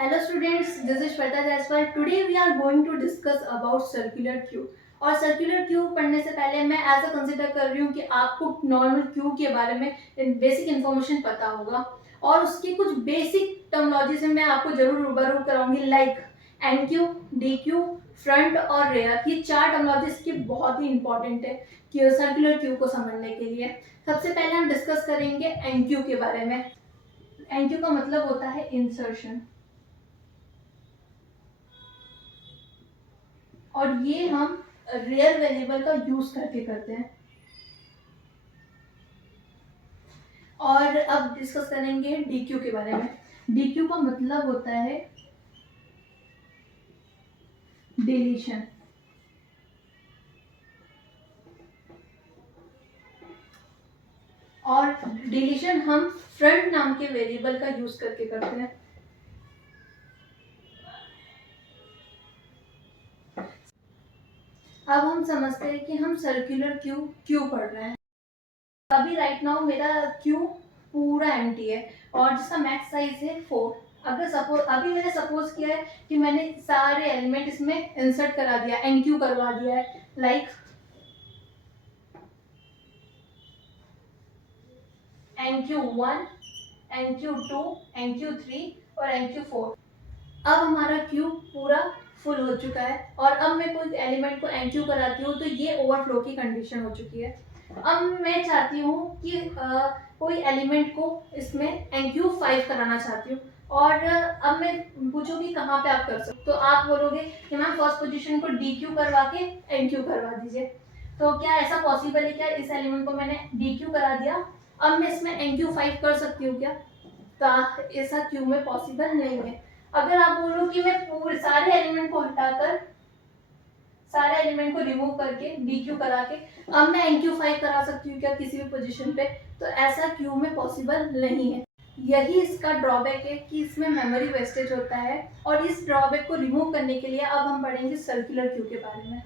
Hello students, this is Shweta Jaiswal. Today we are going to discuss about circular Q. और circular queue पढ़ने से पहले मैं ऐसा कंसिडर कर रही हूँ कि आपको नॉर्मल क्यू के बारे में बेसिक इन्फॉर्मेशन पता होगा और उसकी कुछ बेसिक टर्मोलॉजी से मैं आपको जरूर रूबरू कराऊंगी, like N Q, D Q, front और रेयर. ये चार टर्मोलॉजीज की बहुत ही इंपॉर्टेंट है कि सर्कुलर क्यू को समझने के लिए. सबसे पहले हम डिस्कस करेंगे एन क्यू के बारे में. एन क्यू का मतलब होता है इंसर्शन, और ये हम रियल वेरिएबल का यूज करके करते हैं. और अब डिस्कस करेंगे डीक्यू के बारे में. डीक्यू का मतलब होता है डिलीशन. और डिलीशन हम फ्रंट नाम के वेरिएबल का यूज करके करते हैं. अब हम समझते हैं कि हम सर्कुलर क्यू क्यों पढ़ रहे हैं. अभी राइट नाउ मेरा क्यू पूरा एम्प्टी है और जिसका मैक्स साइज है 4. अगर सपोज अभी मैंने सपोज किया है कि मैंने सारे एलिमेंट इसमें इंसर्ट करा दिया, एन क्यू करवा दिया है, like N Q 1, N Q 2, N Q 3 और एन क्यू 4. अब हमारा क्यू पूरा फुल हो चुका है और अब मैं कोई एलिमेंट को एन क्यू कराती हूँ तो ये ओवरफ्लो की कंडीशन हो चुकी है. अब मैं चाहती हूँ कि कोई एलिमेंट को इसमें एन क्यू 5 कराना चाहती हूँ. और अब मैं पूछूंगी कहाँ पे आप कर सकते, तो आप बोलोगे कि मैम फर्स्ट पोजीशन को डी क्यू करवा के एन क्यू करवा दीजिए. तो क्या ऐसा पॉसिबल है? क्या इस एलिमेंट को मैंने डी क्यू करा दिया, अब मैं इसमें एन क्यू 5 कर सकती हूँ क्या? तो ऐसा क्यू में पॉसिबल नहीं है. अगर आप बोलो कि मैं पूरे सारे एलिमेंट को हटाकर, सारे एलिमेंट को रिमूव करके डी क्यू करा के अब मैं एन क्यू 5 करा सकती हूँ क्या किसी भी पोजीशन पे? तो ऐसा क्यू में पॉसिबल नहीं है. यही इसका ड्रॉबैक है कि इसमें मेमोरी वेस्टेज होता है. और इस ड्रॉबैक को रिमूव करने के लिए अब हम पढ़ेंगे सर्कुलर क्यू के बारे में.